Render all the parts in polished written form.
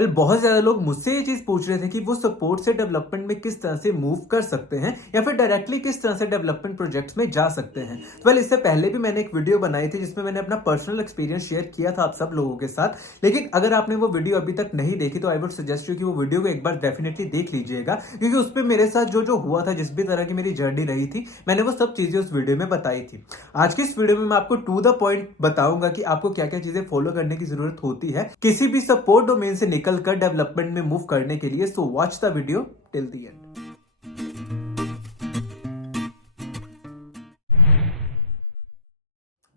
Well बहुत ज्यादा लोग मुझसे ये चीज पूछ रहे थे कि वो सपोर्ट से डेवलपमेंट में किस तरह से मूव कर सकते हैं या फिर डायरेक्टली किस तरह से डेवलपमेंट प्रोजेक्ट्स में जा सकते हैं। वेल इससे पहले भी मैंने एक वीडियो बनाई थी जिसमें मैंने अपना पर्सनल एक्सपीरियंस शेयर किया था आप सब लोगों के साथ। लेकिन अगर आपने वो वीडियो अभी तक नहीं देखी तो आई वुड सजेस्ट यू कि वो वीडियो को एक बार डेफिनेटली देख लीजिएगा, क्योंकि उस पर मेरे साथ जो जो हुआ था, जिस भी तरह की मेरी जर्नी रही थी, मैंने वो सब चीजें उस वीडियो में बताई थी। आज की इस वीडियो में मैं आपको टू द पॉइंट बताऊंगा कि आपको क्या क्या चीजें फॉलो करने की जरूरत होती है किसी भी सपोर्ट डोमेन से निकलकर डेवलपमेंट में मूव करने के लिए। So watch the video till the end.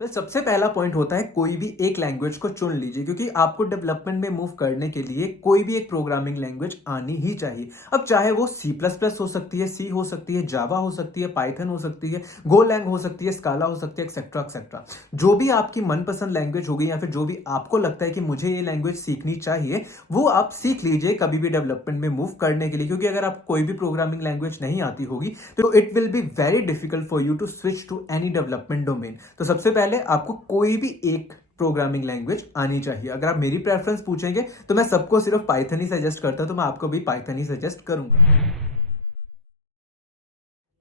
सबसे पहला पॉइंट होता है कोई भी एक लैंग्वेज को चुन लीजिए, क्योंकि आपको डेवलपमेंट में मूव करने के लिए कोई भी एक प्रोग्रामिंग लैंग्वेज आनी ही चाहिए। अब चाहे वो C++ हो सकती है, सी हो सकती है, जावा हो सकती है, पाइथन हो सकती है, गोलैंग हो सकती है, स्काला हो सकती है, एक्सेट्रा एक्सेट्रा। जो भी आपकी मनपसंद लैंग्वेज होगी या फिर जो भी आपको लगता है कि मुझे ये लैंग्वेज सीखनी चाहिए, वो आप सीख लीजिए कभी भी डेवलपमेंट में मूव करने के लिए। क्योंकि अगर आपको कोई भी प्रोग्रामिंग लैंग्वेज नहीं आती होगी तो it will be very difficult for you to switch to any development domain. तो सबसे पहले आपको कोई भी एक प्रोग्रामिंग लैंग्वेज आनी चाहिए। अगर आप मेरी प्रेफरेंस पूछेंगे तो मैं सबको सिर्फ पाइथन ही सजेस्ट करता हूं, तो मैं आपको भी पाइथन ही सजेस्ट करूंगा।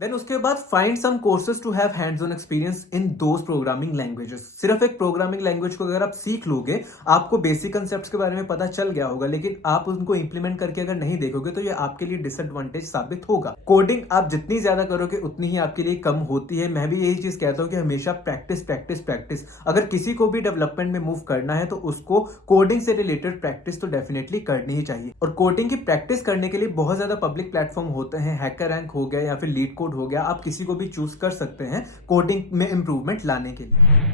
देन उसके बाद find some courses to have hands on experience in those programming languages. सिर्फ एक प्रोग्रामिंग लैंग्वेज को अगर आप सीख लोगे, आपको बेसिक कंसेप्ट्स के बारे में पता चल गया होगा, लेकिन आप उनको इंप्लीमेंट करके अगर नहीं देखोगे तो ये आपके लिए डिसएडवांटेज साबित होगा। कोडिंग आप जितनी ज्यादा करोगे उतनी ही आपके लिए कम होती है। मैं भी यही चीज कहता हूं कि हमेशा प्रैक्टिस प्रैक्टिस प्रैक्टिस। अगर किसी को भी डेवलपमेंट में मूव करना है तो उसको कोडिंग से रिलेटेड प्रैक्टिस तो डेफिनेटली करनी ही चाहिए। और कोडिंग की प्रैक्टिस करने के लिए बहुत ज्यादा पब्लिक प्लेटफॉर्म होते हैं, हैकर रैंक हो गया या फिर लीड कोड हो गया, आप किसी को भी चूज कर सकते हैं कोडिंग में इंप्रूवमेंट लाने के लिए।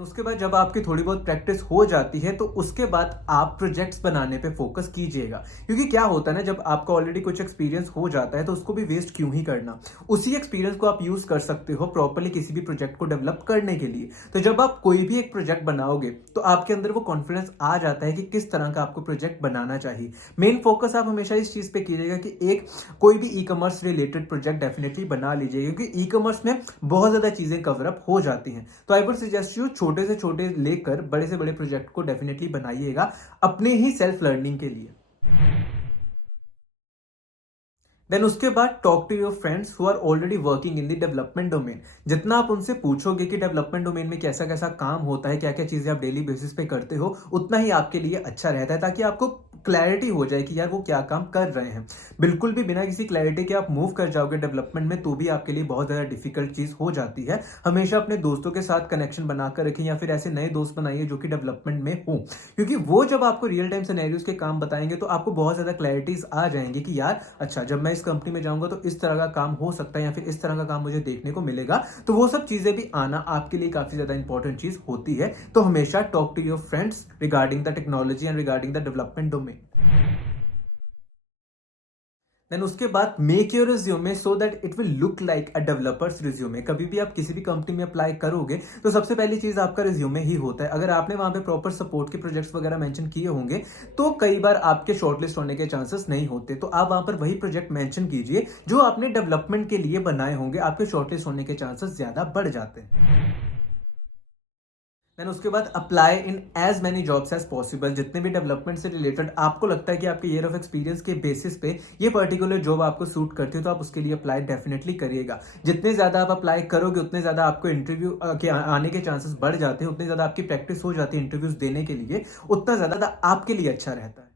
उसके बाद जब आपकी थोड़ी बहुत प्रैक्टिस हो जाती है तो उसके बाद आप प्रोजेक्ट्स बनाने पे फोकस कीजिएगा। क्योंकि क्या होता है ना, जब आपका ऑलरेडी कुछ एक्सपीरियंस हो जाता है तो उसको भी वेस्ट क्यों ही करना। उसी एक्सपीरियंस को आप यूज कर सकते हो प्रॉपर्ली किसी भी प्रोजेक्ट को डेवलप करने के लिए। तो जब आप कोई भी एक प्रोजेक्ट बनाओगे तो आपके अंदर वो कॉन्फिडेंस आ जाता है कि किस तरह का आपको प्रोजेक्ट बनाना चाहिए। मेन फोकस आप हमेशा इस चीज पे कीजिएगा कि एक कोई भी e commerce related project definitely बना लीजिए, क्योंकि ई कॉमर्स में बहुत ज्यादा चीजें कवर अप हो जाती हैं। तो आई वुड सजेस्ट यू छोटे से छोटे लेकर बड़े से बड़े प्रोजेक्ट को डेफिनेटली बनाइएगा अपने ही सेल्फ लर्निंग के लिए। देन उसके बाद talk to your friends who are already working in the development domain. जितना आप उनसे पूछोगे कि डेवलपमेंट डोमेन में कैसा कैसा काम होता है, क्या क्या चीजें आप डेली बेसिस पे करते हो, उतना ही आपके लिए अच्छा रहता है, ताकि आपको क्लैरिटी हो जाए कि यार वो क्या काम कर रहे हैं। बिल्कुल भी बिना किसी क्लैरिटी के आप मूव कर जाओगे डेवलपमेंट में तो भी आपके लिए बहुत ज्यादा डिफिकल्ट चीज हो जाती है। हमेशा अपने दोस्तों के साथ कनेक्शन बनाकर रखें या फिर ऐसे नए दोस्त बनाइए जो कि डेवलपमेंट में हो, क्योंकि वो जब आपको रियल टाइम सिनेरियोज के काम बताएंगे तो आपको बहुत ज्यादा क्लैरिटीज आ जाएंगी कि यार अच्छा, जब मैं इस कंपनी में जाऊंगा तो इस तरह का काम हो सकता है या फिर इस तरह का काम मुझे देखने को मिलेगा। तो वो सब चीजें भी आना आपके लिए काफी ज्यादा इंपॉर्टेंट चीज होती है। तो हमेशा talk to your friends regarding the technology and regarding the development domain. Then उसके बाद make your resume so that it will look like a developer's resume. कभी भी आप किसी भी कंपनी में अप्लाई करोगे तो सबसे पहली चीज आपका रिज्यूमे ही होता है। अगर आपने वहां पे प्रॉपर सपोर्ट के प्रोजेक्ट्स वगैरह मेंशन किए होंगे तो कई बार आपके शॉर्टलिस्ट होने के चांसेस नहीं होते। तो आप वहां पर वही प्रोजेक्ट मेंशन कीजिए जो आपने डेवलपमेंट के लिए बनाए होंगे, आपके शॉर्टलिस्ट होने के चांसेस ज्यादा बढ़ जाते हैं। देन उसके बाद apply in as many jobs as possible. जितने भी डेवलपमेंट से रिलेटेड आपको लगता है कि आपके ईयर ऑफ एक्सपीरियंस के बेसिस पे ये पर्टिकुलर जॉब आपको सूट करती है तो आप उसके लिए अप्लाई डेफिनेटली करिएगा। जितने ज्यादा आप अप्लाई करोगे उतने ज्यादा आपको इंटरव्यू के आने के चांसेस बढ़ जाते हैं, उतनी ज्यादा आपकी प्रैक्टिस हो जाती है इंटरव्यूज देने के लिए, उतना ज्यादा आपके लिए अच्छा रहता है।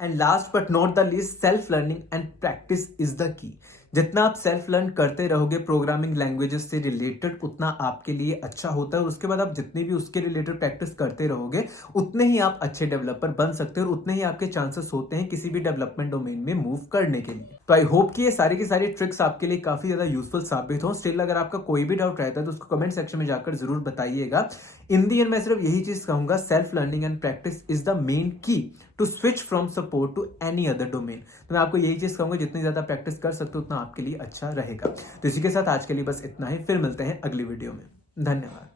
And last but not the least, self learning and practice is the key. जितना आप सेल्फ लर्न करते रहोगे प्रोग्रामिंग लैंग्वेजेस से रिलेटेड उतना आपके लिए अच्छा होता है। उसके बाद आप जितनी भी उसके रिलेटेड प्रैक्टिस करते रहोगे उतने ही आप अच्छे डेवलपर बन सकते हो और उतने ही आपके चांसेस होते हैं किसी भी डेवलपमेंट डोमेन में मूव करने के लिए। तो आई होप कि ये सारी की सारी ट्रिक्स आपके लिए काफी ज्यादा यूजफुल साबित हो। स्टिल अगर आपका कोई भी डाउट रहता है तो उसको कमेंट सेक्शन में जाकर जरूर बताइएगा। इन दी एंड मैं सिर्फ यही चीज कहूंगा, self learning and practice is the main key to switch from support to any other domain. तो मैं आपको यही चीज कहूंगा, जितनी ज्यादा प्रैक्टिस कर सकते हो उतना आपके लिए अच्छा रहेगा। तो इसी के साथ आज के लिए बस इतना ही, फिर मिलते हैं अगली वीडियो में। धन्यवाद।